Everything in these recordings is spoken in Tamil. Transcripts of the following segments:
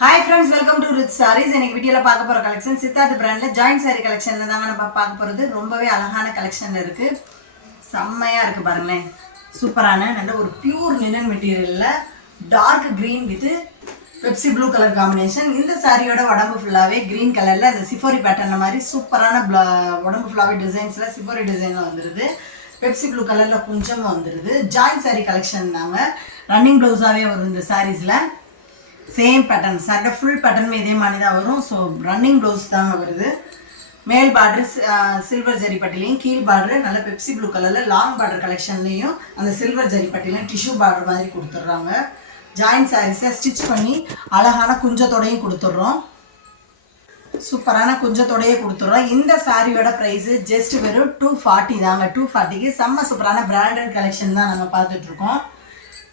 Hi friends, welcome to Rich Sarees. இன்னைக்கு வீடியோல பார்க்க போற கலெக்ஷன் சித்தார்த் பிராண்ட்ல ஜாயிண்ட் saree கலெக்ஷன்ல தாங்க நம்ம பார்க்க போறது. ரொம்பவே அழகான கலெக்ஷன்ல இருக்கு. செம்மையா இருக்கு பாருங்களேன். சூப்பரான நல்ல ஒரு பியூர் லினன் மெட்டீரியல்ல dark green with Pepsi blue colour combination. இந்த சாரியோட உடம்பு ஃபுல்லாவே green கலர்ல அந்த சிஃபோரி பேட்டர்ன்ல மாதிரி சூப்பரான உடம்பு ஃபுல்லாவே டிசைன்ஸ்ல சிஃபோரி டிசைன்ல வந்துருது. பெப்சி ப்ளூ கலர்ல கொஞ்சமா வந்துருது. ஜாயிண்ட் saree கலெக்ஷன் தாங்க. ரன்னிங் ப்ளவுஸாவே வரும் இந்த சாரீஸ்ல. சேம் பேட்டர்ன் சாரியோட ஃபுல் பேட்டர்னுமே இதே மாதிரி தான் வரும். ஸோ ரன்னிங் ப்ளவுஸ் தாங்க வருது. மேல் பார்டர் சில்வர் ஜரி பட்டிலையும் கீழ் பார்டர் நல்ல பெப்சி ப்ளூ கலரில் லாங் பார்டர் கலெக்ஷன்லேயும் அந்த சில்வர் ஜரி பட்டிலையும் டிஷ்யூ பார்டர் மாதிரி கொடுத்துட்றாங்க. ஜாயிண்ட் சாரீஸை ஸ்டிச் பண்ணி அழகான குஞ்சத்தோடையும் கொடுத்துட்றோம். சூப்பரான குஞ்சத்தோடையே கொடுத்துட்றோம். இந்த சாரியோட ப்ரைஸு ஜஸ்ட் வெறும் 240 தாங்க. 240க்கு செம்ம சூப்பரான பிராண்டட் கலெக்ஷன் தான் நம்ம பார்த்துட்ருக்கோம்.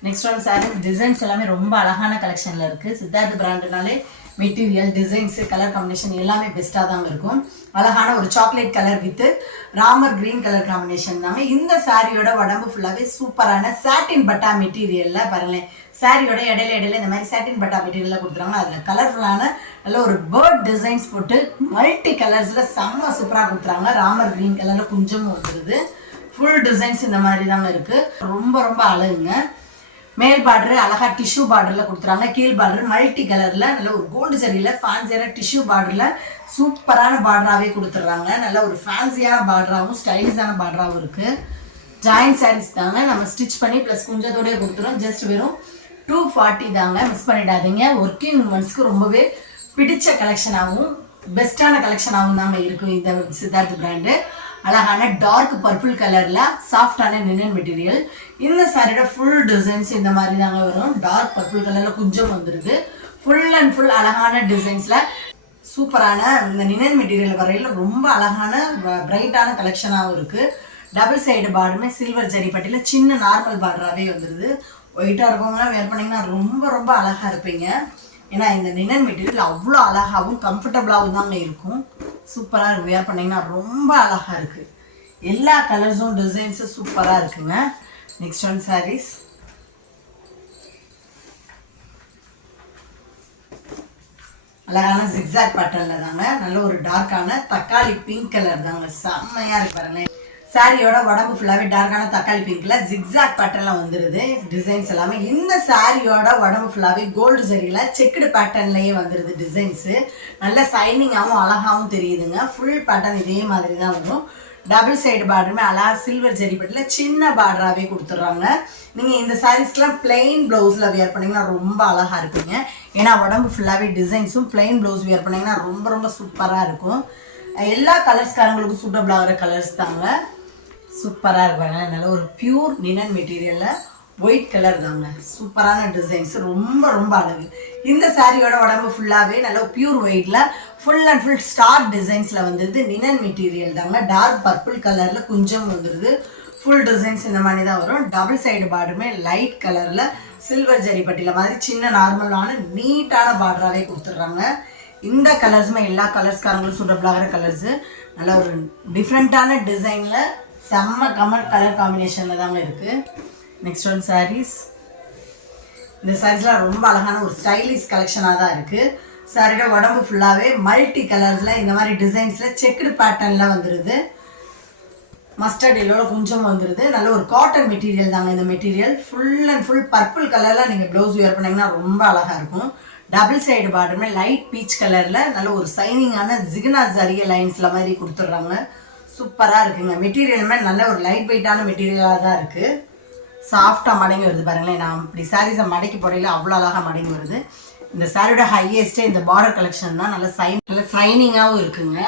நெக்ஸ்ட் ஒன் சாரி டிசைன்ஸ் எல்லாமே ரொம்ப அழகான கலெக்ஷனில் இருக்குது. சித்தார்த் பிராண்டுனாலே மெட்டீரியல் டிசைன்ஸு கலர் காம்பினேஷன் எல்லாமே பெஸ்ட்டாக தாங்க இருக்கும். அழகான ஒரு chocolate colour with Ramar green colour combination தாங்க. இந்த சாரியோட உடம்பு ஃபுல்லாகவே சூப்பரான சாட்டின் பட்டா மெட்டீரியலில் பாருங்களேன். சாரியோட இடையில இந்த மாதிரி சாட்டின் பட்டா மெட்டீரியலில் கொடுத்துருவாங்க. அதில் கலர்ஃபுல்லான நல்ல ஒரு பேர்ட் டிசைன்ஸ் போட்டு மல்டி கலர்ஸில் செம்ம சூப்பராக கொடுத்துறாங்க. ராமர் க்ரீன் கலரில் கொஞ்சமும் வந்துடுது. ஃபுல் டிசைன்ஸ் இந்த மாதிரி தாங்க இருக்குது. ரொம்ப ரொம்ப அழகுங்க. மேல் பார்டர் அழகா டிஷ்யூ பார்டரில் கொடுத்துறாங்க. கீழ் பார்டர் மல்டி கலரில் நல்ல ஒரு கோல்டு சரியில் ஃபேன்சியான டிஷ்யூ பார்டரில் சூப்பரான பார்டராகவே கொடுத்துட்றாங்க. நல்ல ஒரு ஃபேன்சியான பார்டராகவும் ஸ்டைலிஷான பார்டராகவும் இருக்குது. ஜாயிண்ட் சாரீஸ் தாங்க. நம்ம ஸ்டிச் பண்ணி ப்ளஸ் குஞ்சத்தோடய கொடுத்துறோம். ஜஸ்ட் வெறும் 240 தாங்க. மிஸ் பண்ணிடாதீங்க. ஒர்க்கிங் உமன்ஸ்க்கு ரொம்பவே பிடிச்ச கலெக்ஷனாகவும் பெஸ்ட்டான கலெக்ஷனாகவும் தாங்க இருக்கும் இந்த சித்தார்த் பிராண்டு. அழகான டார்க் பர்பிள் கலர்ல சாஃப்டான லினன் மெட்டீரியல். இந்த சாரியோட ஃபுல் டிசைன்ஸ் இந்த மாதிரி தாங்க வரும். டார்க் பர்பிள் கலர்ல கொஞ்சம் வந்துருது. ஃபுல் அண்ட் ஃபுல் அழகான டிசைன்ஸ்ல சூப்பரான இந்த லினன் மெட்டீரியல் வரையில ரொம்ப அழகான பிரைட்டான கலெக்ஷனாகவும் இருக்கு. டபுள் சைடு பார்டருமே சில்வர் ஜரி பட்டியில சின்ன நார்மல் பார்டராகவே வந்துருது. ஒயிட்டா இருக்கவங்களாம் வேர் பண்ணிங்கன்னா ரொம்ப ரொம்ப அழகா இருப்பீங்க. ஏன்னா இந்த லினன் மெட்டீரியல் அவ்வளோ அழகாகவும் கம்ஃபர்டபுளாகவும் தாங்க இருக்கும். சூப்பராக இருக்குது. வேர் பண்ணிங்கன்னா ரொம்ப அழகாக இருக்குது. எல்லா கலர்ஸும் டிசைன்ஸும் சூப்பராக இருக்குங்க. நெக்ஸ்ட் ஒன் சாரீஸ் அழகான ஜிக்ஸாக் பேட்டர்னில் தாங்க. நல்ல ஒரு டார்க்கான தக்காளி பிங்க் கலர் தாங்க. செம்மையாக இருக்கு பாருங்க. சாரியோட உடம்பு ஃபுல்லாகவே டார்க்கான தக்காளி பிங்க்ல ஜிக்ஸாக் பேட்டர்னில் வந்துடுது டிசைன்ஸ் எல்லாமே. இந்த சாரியோட உடம்பு ஃபுல்லாகவே கோல்டு சரியில் செக்குடு பேட்டர்ன்லேயே வந்துடுது டிசைன்ஸு. நல்ல சைனிங்காகவும் அழகாகவும் தெரியுதுங்க. ஃபுல் பேட்டர்ன் இதே மாதிரி தான் வரும். டபுள் சைடு பார்டருமே அழகாக சில்வர் ஜரி பட்டியில் சின்ன பார்டராகவே கொடுத்துட்றாங்க. நீங்கள் இந்த சாரீஸ்க்கெலாம் பிளெயின் ப்ளவுஸில் வியர் பண்ணிங்கன்னா ரொம்ப அழகாக இருக்குங்க. ஏன்னா உடம்பு ஃபுல்லாகவே டிசைன்ஸும் பிளெயின் ப்ளவுஸ் வியர் பண்ணிங்கன்னா ரொம்ப ரொம்ப சூப்பராக இருக்கும். எல்லா கலர்ஸ்காரங்களுக்கும் சூட்டபிள் ஆகிற கலர்ஸ் தாங்க. சூப்பராக இருப்பாங்க. நல்ல ஒரு பியூர் லினன் மெட்டீரியலில் ஒயிட் கலர் தாங்க. சூப்பரான டிசைன்ஸ் ரொம்ப ரொம்ப அழகு. இந்த சாரியோட உடம்பு ஃபுல்லாகவே நல்ல பியூர் ஒயிட்டில் ஃபுல் அண்ட் ஃபுல் ஸ்டார் டிசைன்ஸில் வந்துடுது. லினன் மெட்டீரியல் தாங்க. டார்க் பர்பிள் கலரில் கொஞ்சம் வந்துடுது. ஃபுல் டிசைன்ஸ் இந்த மாதிரி தான் வரும். டபுள் சைடு பார்டருமே லைட் கலரில் சில்வர் ஜரி பட்டியில் மாதிரி சின்ன நார்மலான நீட்டான பார்டராகவே கொடுத்துட்றாங்க. இந்த கலர்ஸுமே எல்லா கலர்ஸ்காரங்களும் சூட்டபிள் ஆகிற கலர்ஸு. நல்ல ஒரு டிஃப்ரெண்ட்டான டிசைனில் செம்ம கலர் காம்பினேஷனில் தாங்க இருக்குது. Next one sarees. இந்த சாரீஸ்லாம் ரொம்ப அழகான ஒரு ஸ்டைலிஷ் கலெக்ஷனாக தான் இருக்குது. சாரியோட உடம்பு ஃபுல்லாகவே மல்டி கலர்ஸில் இந்த மாதிரி டிசைன்ஸில் செக்குடு பேட்டர்னில் வந்துடுது. மஸ்டர்ட் எல்லோட கொஞ்சம் வந்துடுது. நல்ல ஒரு காட்டன் மெட்டீரியல் தாங்க. இந்த material full and full purple கலரில் நீங்கள் ப்ளவுஸ் வியர் பண்ணிங்கன்னா ரொம்ப அழகாக இருக்கும். டபுள் சைடு பார்டருமே லைட் பீச் கலரில் நல்ல ஒரு சைனிங்கான ஜிகினா ஜரிய லைன்ஸில் மாதிரி கொடுத்துட்றாங்க. சூப்பராக இருக்குங்க. மெட்டீரியலுமே நல்ல ஒரு லைட் வெயிட்டான மெட்டீரியலாக தான் இருக்குது. சாஃப்டாக மடங்கி வருது பாருங்களேன். நான் இப்படி சாரீஸை மடக்கி போடையில அவ்வளோ அழகாக மடங்கி வருது. இந்த சாரியோட ஹையஸ்ட்டே இந்த பார்டர் கலெக்ஷன் தான். நல்ல சைனிங்காகவும் இருக்குங்க.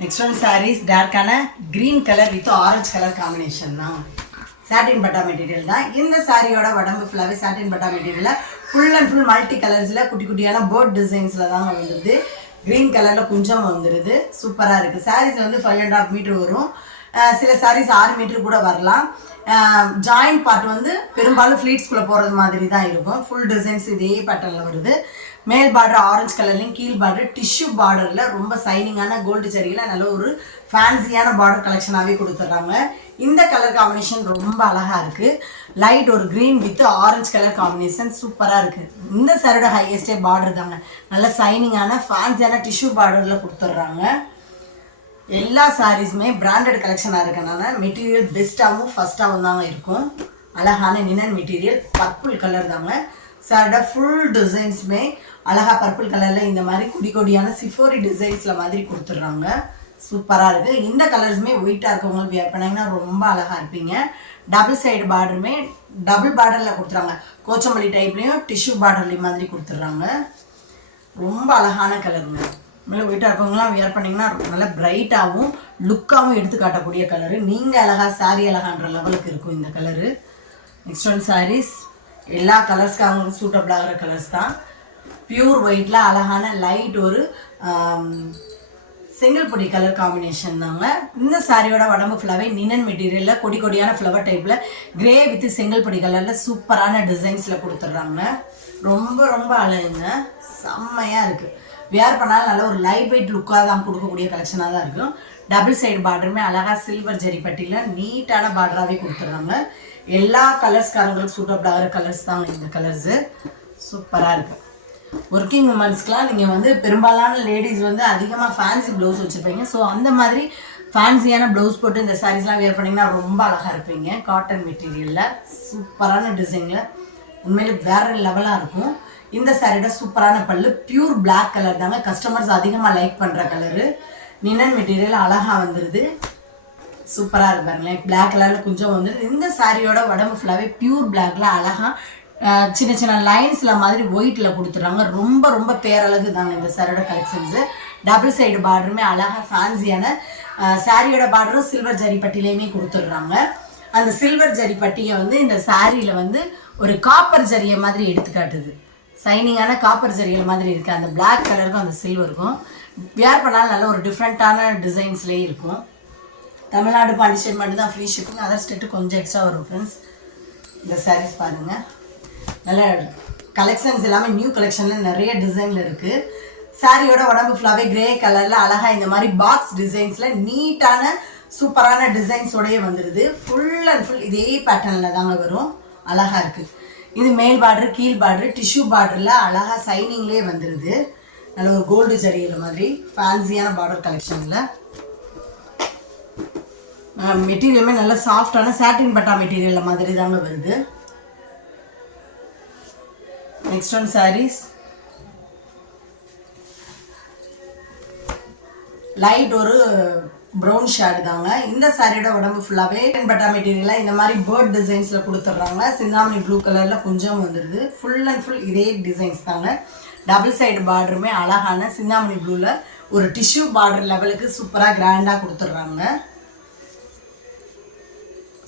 நெக்ஸ்ட் ஒன் சாரீஸ் டார்க்கான green colour with orange colour combination தான். சாட்டின் பட்டா மெட்டீரியல் தான். இந்த சாரியோட உடம்பு ஃபுல்லாகவே சாட்டின் பட்டா மெட்டீரியலில் ஃபுல் அண்ட் ஃபுல் மல்டி கலர்ஸில் குட்டி குட்டியான போர்ட் டிசைன்ஸில் தான் வந்துடுது. க்ரீன் கலரில் கொஞ்சம் வந்துடுது. சூப்பராக இருக்குது. சாரீஸ் வந்து 5.5 மீட்டர் வரும். சில சாரீஸ் 6 மீட்டர் கூட வரலாம். ஜாயிண்ட் பார்ட் வந்து பெரும்பாலும் ஃப்ளீட்ஸ்குள்ளே போகிறது மாதிரி தான் இருக்கும். ஃபுல் டிசைன்ஸ் இதே பேட்டர்னில் வருது. மேல் பார்டர் ஆரஞ்சு கலர்லையும் கீழ் பார்டர் டிஷ்யூ பார்டரில் ரொம்ப சைனிங்கான கோல்டு சரியில் நல்ல ஒரு ஃபேன்சியான பார்டர் கலெக்ஷனாகவே கொடுத்துட்றாங்க. இந்த கலர் காம்பினேஷன் ரொம்ப அழகாக இருக்குது. லைட் ஒரு green with orange colour combination சூப்பராக இருக்குது. இந்த சாரியோட ஹையஸ்டே பார்டர் தாங்க. நல்ல சைனிங்கான ஃபேன்சியான டிஷ்யூ பார்டரில் கொடுத்துட்றாங்க. எல்லா சாரீஸுமே பிராண்டட் கலெக்ஷனாக இருக்கனால மெட்டீரியல் பெஸ்ட்டாகவும் ஃபஸ்ட்டாகவும் தாங்க இருக்கும். அழகான நினன் மெட்டீரியல் பர்பிள் கலர் தாங்க. சாரோட ஃபுல் டிசைன்ஸுமே அழகாக பர்பிள் கலரில் இந்த மாதிரி குடி கொடியான சிஃபோரி டிசைன்ஸில் மாதிரி கொடுத்துட்றாங்க. சூப்பராக இருக்குது. இந்த கலர்ஸுமே ஒயிட்டாக இருக்கவங்களுக்கு வியர் பண்ணிங்கன்னா ரொம்ப அழகாக இருப்பீங்க. டபுள் சைடு பார்டருமே டபுள் பார்டரில் கொடுத்துறாங்க. கோச்சம்பள்ளி டைப்லேயும் டிஷ்யூ பார்டர்லேயும் மாதிரி கொடுத்துட்றாங்க. ரொம்ப அழகான கலருங்க. மேலே ஒயிட்டாக இருக்கவங்களாம் வியர் பண்ணிங்கன்னா நல்லா பிரைட்டாகவும் லுக்காகவும் எடுத்து காட்டக்கூடிய கலரு. நீங்கள் அழகாக சாரீ அழகான்ற லெவலுக்கு இருக்கும் இந்த கலரு. நெக்ஸ்ட் ஒன் சாரீஸ் எல்லா கலர்ஸ்க்கு அவங்களுக்கு சூட்டபிள் ஆகிற கலர்ஸ் தான். பியூர் ஒயிட்டில் அழகான லைட் ஒரு செங்கல் பொடி கலர் காம்பினேஷன் தாங்க. இந்த சாரியோட உடம்பு ஃபுல்லாகவே நினன் மெட்டீரியலில் கொடி கொடியான ஃப்ளவர் டைப்பில் கிரே வித் செங்கல் பொடி கலரில் சூப்பரான டிசைன்ஸில் கொடுத்துட்றாங்க. ரொம்ப ரொம்ப அழகுங்க. செம்மையாக இருக்குது. வியர் பண்ணாலும் நல்ல ஒரு லைட் வெயிட் லுக்காக தான் கொடுக்கக்கூடிய கலெக்ஷனாக தான் இருக்கும். டபுள் சைடு பார்டருமே அழகாக சில்வர் ஜரி பட்டியில் நீட்டான பார்டராகவே கொடுத்துட்றாங்க. எல்லா கலர்ஸ்காரங்களுக்கு சூட்டபிள் ஆகிற கலர்ஸ் தாங்க இந்த கலர்ஸு. சூப்பராக இருக்குது. ஒர்க்கிங் உமன்ஸ்க்கெலாம் நீங்கள் வந்து பெரும்பாலான லேடிஸ் வந்து அதிகமாக ஃபேன்சி ப்ளவுஸ் வச்சுருப்பீங்க. ஸோ அந்த மாதிரி ஃபேன்சியான ப்ளவுஸ் போட்டு இந்த சாரீஸ்லாம் வியர் பண்ணிங்கன்னா ரொம்ப அழகாக இருப்பீங்க. காட்டன் மெட்டீரியலில் சூப்பரான டிசைனில் உண்மையிலே வேறு லெவலாக இருக்கும். இந்த சாரியோட சூப்பரான பல்லு பியூர் பிளாக் கலர் தாங்க. கஸ்டமர்ஸ் அதிகமாக லைக் பண்ணுற கலரு. நினன் மெட்டீரியல் அழகாக வந்துடுது. சூப்பராக இருக்கு பாருங்களேன். பிளாக் கலரில் கொஞ்சம் வந்துடுது. இந்த சாரியோட உடம்பு ஃபுல்லாகவே பியூர் பிளாக்ல அழகாக சின்ன சின்ன லைன்ஸில் மாதிரி ஒயிட்டில் கொடுத்துட்றாங்க. ரொம்ப ரொம்ப பேரழகு தாங்க இந்த சாரியோட கலெக்ஷன்ஸு. டபுள் சைடு பார்டருமே அழகாக ஃபேன்சியான சாரியோட பார்டரும் சில்வர் ஜரி பட்டிலையுமே கொடுத்துட்றாங்க. அந்த சில்வர் ஜரி பட்டியை வந்து இந்த சாரியில் வந்து ஒரு காப்பர் ஜரியை மாதிரி எடுத்துக்காட்டுது. சைனிங்கான காப்பர் ஜரிகள் மாதிரி இருக்குது. அந்த பிளாக் கலருக்கும் அந்த சில்வருக்கும் வியர் பண்ணாலும் நல்ல ஒரு டிஃப்ரெண்ட்டான டிசைன்ஸ்லேயே இருக்கும். தமிழ்நாடு பாண்டிச்சேரி மட்டும்தான் ஃப்ரீ ஷிப்பிங். அதர் ஸ்டேட்டு கொஞ்சம் எக்ஸ்ட்ரா வரும் ஃப்ரெண்ட்ஸ். இந்த சாரீஸ் பாருங்கள். நல்ல கலெக்ஷன்ஸ் எல்லாமே நியூ கலெக்ஷனில் நிறைய டிசைனில் இருக்குது. சாரியோட உடம்பு ஃபுல்லாகவே கிரே கலரில் அழகாக இந்த மாதிரி பாக்ஸ் டிசைன்ஸில் நீட்டான சூப்பரான டிசைன்ஸோடையே வந்துடுது. ஃபுல் அண்ட் ஃபுல் இதே பேட்டர்னில் தாங்க வரும். அழகாக இருக்குது. இது மேல் பார்டர் கீழ் பார்டர் டிஷ்யூ பார்டரில் அழகாக சைனிங்லேயே வந்துடுது. நல்ல ஒரு கோல்டு ஜரியில் மாதிரி ஃபேன்சியான பார்டர் கலெக்ஷனில். மெட்டீரியலுமே நல்ல சாஃப்டான சாட்டின் பட்டா மெட்டீரியல் மாதிரி தாங்க வருது. நெக்ஸ்ட் ஒன் சாரீஸ் லைட் ஒரு ப்ரௌன் ஷேடு தாங்க. இந்த சாரியோட உடம்பு ஃபுல்லாகவே பட்டா மெட்டீரியலாக இந்த மாதிரி பேர்ட் டிசைன்ஸில் கொடுத்துட்றாங்க. சிந்தாமணி ப்ளூ கலரில் கொஞ்சம் வந்துடுது. ஃபுல் அண்ட் ஃபுல் இதே டிசைன்ஸ் தாங்க. டபுள் சைடு பார்டருமே அழகான சிந்தாமணி ப்ளூவில் ஒரு டிஷ்யூ பார்டர் லெவலுக்கு சூப்பராக கிராண்டாக கொடுத்துட்றாங்க.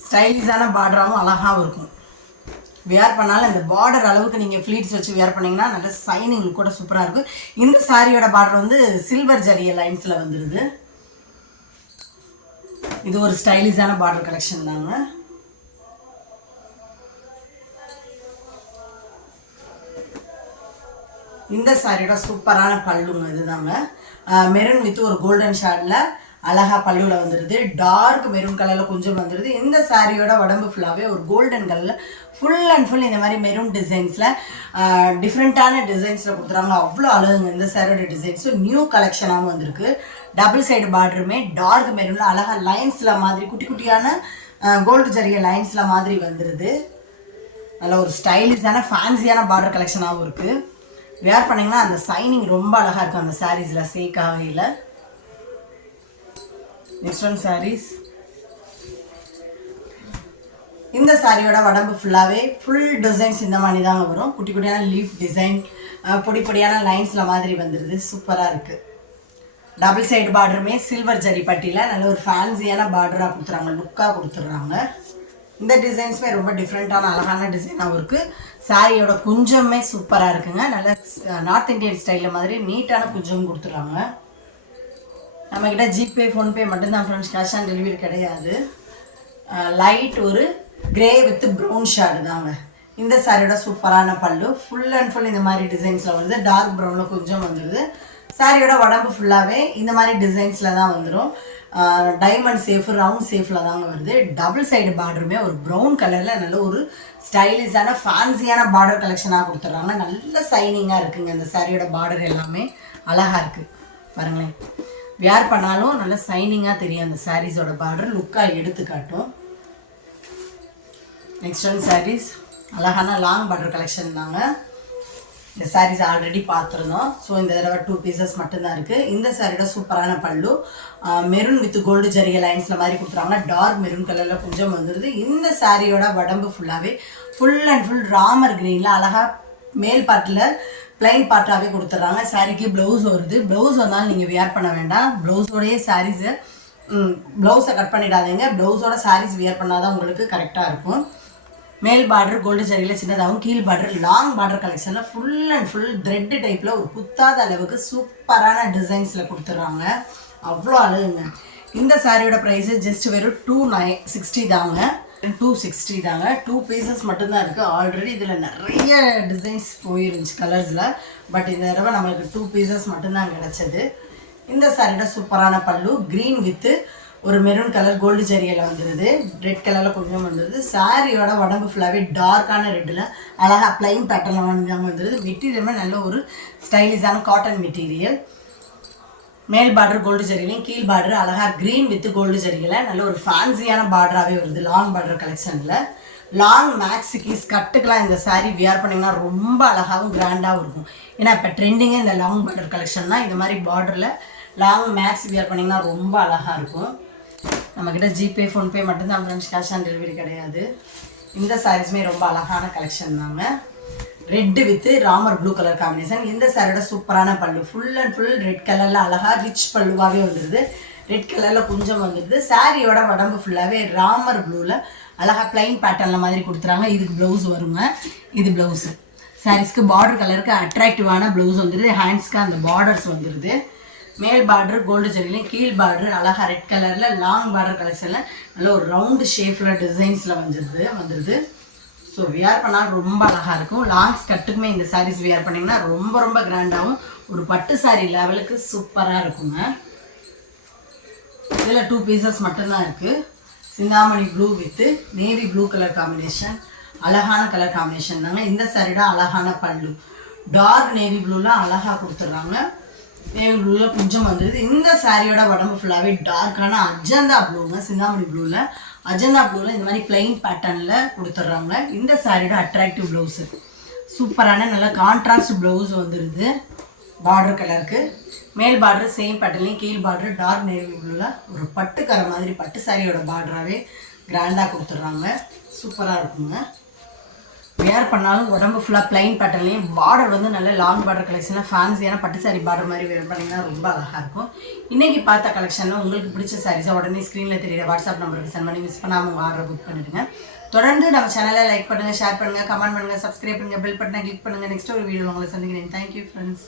ஸ்டைலிஷான பார்டராகவும் அழகாகவும் இருக்கும். வியர் பண்ணாலும் இந்த பார்டர் அளவுக்கு நீங்கள் ஃப்ளீட்ஸ் வச்சு வியர் பண்ணிங்கன்னா நல்ல சைனிங் கூட சூப்பராக இருக்கும். இந்த சாரியோட பார்டர் வந்து சில்வர் ஜரிய லைன்ஸில் வந்துடுது. இது ஒரு ஸ்டைலிஷான பார்டர் கலெக்ஷன் தாங்க. இந்த சாரியோட சூப்பரான பல்லுங்க இதுதாங்க. மெரூன் வித் ஒரு கோல்டன் ஷேடில் அழகாக பல்லுவில் வந்துடுது. டார்க் மெரூன் கலரில் கொஞ்சம் வந்துடுது. இந்த சாரியோட உடம்பு ஃபுல்லாகவே ஒரு கோல்டன் கலரில் ஃபுல் அண்ட் ஃபுல் இந்த மாதிரி மெரூன் டிசைன்ஸில் டிஃப்ரெண்ட்டான டிசைன்ஸில் கொடுத்துறாங்க. அவ்வளோ அழகுங்க இந்த சாரியோட டிசைன்ஸும் நியூ கலெக்ஷனாகவும் வந்திருக்கு. டபுள் சைடு பார்டருமே டார்க் மெரூனில் அழகாக லைன்ஸில் மாதிரி குட்டி குட்டியான கோல்டு ஜரிய லைன்ஸில் மாதிரி வந்துடுது. நல்ல ஒரு ஸ்டைலிஷான ஃபேன்சியான பார்டர் கலெக்ஷனாகவும் இருக்குது. வேர் பண்ணிங்கன்னா அந்த சைனிங் ரொம்ப அழகாக இருக்கும் அந்த சாரீஸில் சேக்காகையில். நெக்ஸ்ட் ஒன் சாரீஸ் இந்த சாரியோட உடம்பு ஃபுல்லாகவே ஃபுல் டிசைன்ஸ் இந்த மாதிரி தாங்க வரும். குட்டி குட்டியான லீஃப் டிசைன் பொடி பொடியான லைன்ஸில் மாதிரி வந்துடுது. சூப்பராக இருக்குது. டபுள் சைடு பார்டருமே சில்வர் ஜரி பட்டியில் நல்ல ஒரு ஃபேன்சியான பார்டராக கொடுத்துறாங்க. லுக்காக கொடுத்துட்றாங்க. இந்த டிசைன்ஸுமே ரொம்ப டிஃப்ரெண்ட்டான அழகான டிசைனாகவும் இருக்குது. சாரியோட குஞ்சமே சூப்பராக இருக்குங்க. நல்ல நார்த் இந்தியன் ஸ்டைலில் மாதிரி நீட்டான குஞ்சமும் கொடுத்துட்றாங்க. நம்மக்கிட்ட ஜிபே ஃபோன்பே மட்டும்தான் ஃப்ரெண்ட்ஸ், கேஷ் ஆன் டெலிவரி கிடையாது. லைட் ஒரு கிரே வித் ப்ரௌன் ஷேடு தாங்க. இந்த சாரியோட சூப்பரான பல்லு ஃபுல் அண்ட் ஃபுல் இந்த மாதிரி டிசைன்ஸில் வந்து டார்க் ப்ரௌனில் கொஞ்சம் வந்துடுது. சாரியோட உடம்பு ஃபுல்லாகவே இந்த மாதிரி டிசைன்ஸில் தான் வந்துடும். டைமண்ட் சேஃப் ரவுண்ட் சேஃபில் தாங்க வருது. டபுள் சைடு பார்டருமே ஒரு ப்ரௌன் கலரில் நல்ல ஒரு ஸ்டைலிஷான ஃபேன்சியான பார்டர் கலெக்ஷனாக கொடுத்துட்றாங்க. நல்ல சைனிங்காக இருக்குங்க. இந்த சாரியோட பார்டர் எல்லாமே அழகாக இருக்குது பாருங்களேன். வியர் பண்ணாலும் நல்ல சைனிங்காக தெரியும். அந்த சாரீஸோட பார்டர் லுக்காக எடுத்து காட்டும். நெக்ஸ்ட் ஒன் சாரீஸ் அழகான லாங் பார்டர் கலெக்ஷன் தாங்க. இந்த சாரீஸ் ஆல்ரெடி பார்த்துருந்தோம். ஸோ இந்த தடவை 2 பீசஸ் மட்டும்தான் இருக்குது. இந்த சாரியோட சூப்பரான பல்லு மெரூன் வித் கோல்டு ஜரிகை லைன்ஸில் மாதிரி கொடுத்துறாங்க. டார்க் மெரூன் கலரில் கொஞ்சம் வந்துடுது. இந்த சாரியோட உடம்பு ஃபுல்லாகவே ஃபுல் அண்ட் ஃபுல் ராமர் கிரீனில் அழகாக மேல் பார்ட்டில் பிளைன் பார்ட்டாகவே கொடுத்துட்றாங்க. சாரிக்கு ப்ளவுஸ் வருது. ப்ளவுஸ் வந்தாலும் நீங்கள் வியர் பண்ண வேண்டாம். ப்ளவுஸோடையே சாரீஸை ப்ளவுஸை கட் பண்ணிடாதீங்க. ப்ளவுஸோட சாரீஸ் வியர் பண்ணால் தான் உங்களுக்கு கரெக்டாக இருக்கும். மேல் பார்டர் கோல்டு ஜரியில் சின்னதாகவும் கீழ் பார்டர் லாங் பார்டர் கலெக்ஷனில் ஃபுல் அண்ட் ஃபுல் த்ரெட் டைப்பில் ஒரு குத்தாத அளவுக்கு சூப்பரான டிசைன்ஸில் கொடுத்துட்றாங்க. அவ்வளோ அழகுங்க. இந்த சாரியோட ப்ரைஸு ஜஸ்ட் வெறும் 260 தாங்க. 260 தாங்க. 2 பீசஸ் மட்டும்தான் இருக்குது. ஆல்ரெடி இதில் நிறைய டிசைன்ஸ் போயிருந்துச்சு கலர்ஸில். பட் இந்த தடவை நம்மளுக்கு 2 பீசஸ் மட்டும்தான் கிடச்சது. இந்த சாரியோட சூப்பரான பல்லு க்ரீன் வித்து ஒரு மெரூன் கலர் கோல்டு ஜரியில் வந்துடுது. ரெட் கலரில் கொஞ்சம் வந்துடுது. சாரியோட உடம்பு ஃபுல்லாகவே டார்க்கான ரெட்டில் அழகாக ப்ளைன் பேட்டர்னில் வந்துடுது. மெட்டீரியலுமே நல்ல ஒரு ஸ்டைலிஷான காட்டன் மெட்டீரியல். மேல் பார்டர் கோல்டு ஜரியிலையும் கீழ் பார்டர் அழகாக க்ரீன் வித் கோல்டு ஜரியில் நல்ல ஒரு ஃபேன்சியான பார்டராகவே வருது. லாங் பார்டர் கலெக்ஷனில் லாங் மேக்ஸிக்கு ஸ்கர்ட்டுக்கெலாம் இந்த சாரீ வியர் பண்ணிங்கன்னா ரொம்ப அழகாகவும் கிராண்டாகவும் இருக்கும். ஏன்னா இப்போ ட்ரெண்டிங்கே இந்த லாங் பார்டர் கலெக்ஷன் தான். இந்த மாதிரி பார்டரில் லாங் மேக்ஸ் வியர் பண்ணிங்கன்னா ரொம்ப அழகாக இருக்கும். நம்மக்கிட்ட ஜிபே ஃபோன்பே மட்டும்தான் ஃப்ரெண்ட்ஸ், கேஷ் ஆன் டெலிவரி கிடையாது. இந்த சாரீஸுமே ரொம்ப அழகான கலெக்ஷன் தாங்க. Red with Ramar blue colour combination. இந்த சாரியோட சூப்பரான பல்லு ஃபுல் அண்ட் ஃபுல் ரெட் கலரில் அழகாக ரிச் பல்லுவாகவே வந்துடுது. ரெட் கலரில் கொஞ்சம் வந்துடுது. சாரியோட உடம்பு ஃபுல்லாகவே ராமர் ப்ளூவில் அழகாக ப்ளைன் பேட்டர்னில் மாதிரி கொடுத்துறாங்க. இதுக்கு ப்ளவுஸ் வருங்க. இது ப்ளவுஸு. சாரீஸ்க்கு பார்டர் கலருக்கு அட்ராக்டிவான ப்ளவுஸ் வந்துடுது. ஹேண்ட்ஸ்க்கு அந்த பார்டர்ஸ் வந்துடுது. மேல் பார்டர் கோல்டு ஜரிலையும் கீழ் பார்டர் அழகாக ரெட் கலரில் லாங் பார்டர் கலெக்ஷனில் நல்ல ஒரு ரவுண்டு ஷேப்பில் டிசைன்ஸில் வந்துடுது. ஸோ வியர் பண்ணால் ரொம்ப அழகாக இருக்கும். லாங் ஸ்கர்ட்டுக்குமே இந்த சாரீஸ் வியர் பண்ணிங்கன்னா ரொம்ப ரொம்ப கிராண்டாகவும் ஒரு பட்டு சாரீ லெவலுக்கு சூப்பராக இருக்குங்க. இதில் 2 பீசஸ் மட்டும்தான் இருக்குது. Chintamani blue with navy blue colour combination. அழகான கலர் காம்பினேஷன் தாங்க. இந்த சாரியோட அழகான பல்லு டார்க் நேவி ப்ளூவில் அழகாக கொடுத்துட்றாங்க. நேவி ப்ளூவில் கொஞ்சம் வந்துடுது. இந்த சாரியோட உடம்பு ஃபுல்லாகவே டார்க்கான அஜந்தா ப்ளூங்க. சிந்தாமணி ப்ளூவில் அஜந்தா ப்ளூவில் இந்த மாதிரி பிளைன் பேட்டர்னில் கொடுத்துட்றாங்க. இந்த சாரியோட அட்ராக்டிவ் ப்ளவுஸு சூப்பரான நல்ல கான்ட்ராஸ்ட் ப்ளவுஸ் வந்துடுது. பார்டர் கலருக்கு மேல் பார்டர் சேம் பேட்டர்லையும் கீழ் பார்டர் டார்க் நேவி ப்ளூவில் ஒரு பட்டுக்கரை மாதிரி பட்டு சாரியோட பார்டராகவே கிராண்டாக கொடுத்துட்றாங்க. சூப்பராக இருக்குங்க. வேர் பண்ணாலும் உடம்பு ஃபுல்லாக ப்ளைன் பேட்டர்லையும் பார்டர் வந்து நல்ல லாங் பார்டர் கலெக்ஷனில் ஃபேன்சியான பட்டு சாரி பார்டர் மாதிரி வேர் பண்ணிங்கன்னா ரொம்ப அழகாக இருக்கும். இன்றைக்கி பார்த்த கலெக்ஷனில் உங்களுக்கு பிடிச்ச சாரீஸை உடனே ஸ்க்ரீனில் தெரியுற வாட்ஸ்அப் நம்பருக்கு சென்ட் பண்ணி மிஸ் பண்ணாமல் உங்கள் ஆர்டர் புக் பண்ணிவிடுங்க. தொடர்ந்து நம்ம சேனலை லைக் பண்ணுங்கள், ஷேர் பண்ணுங்கள், கமெண்ட் பண்ணுங்கள், சப்ஸ்கிரைப் பண்ணுங்கள், பெல் பட்டனை கிளிக் பண்ணுங்கள். நெக்ஸ்ட் ஒரு வீடியோ உங்களை சந்திக்கிறேன். Thank you friends.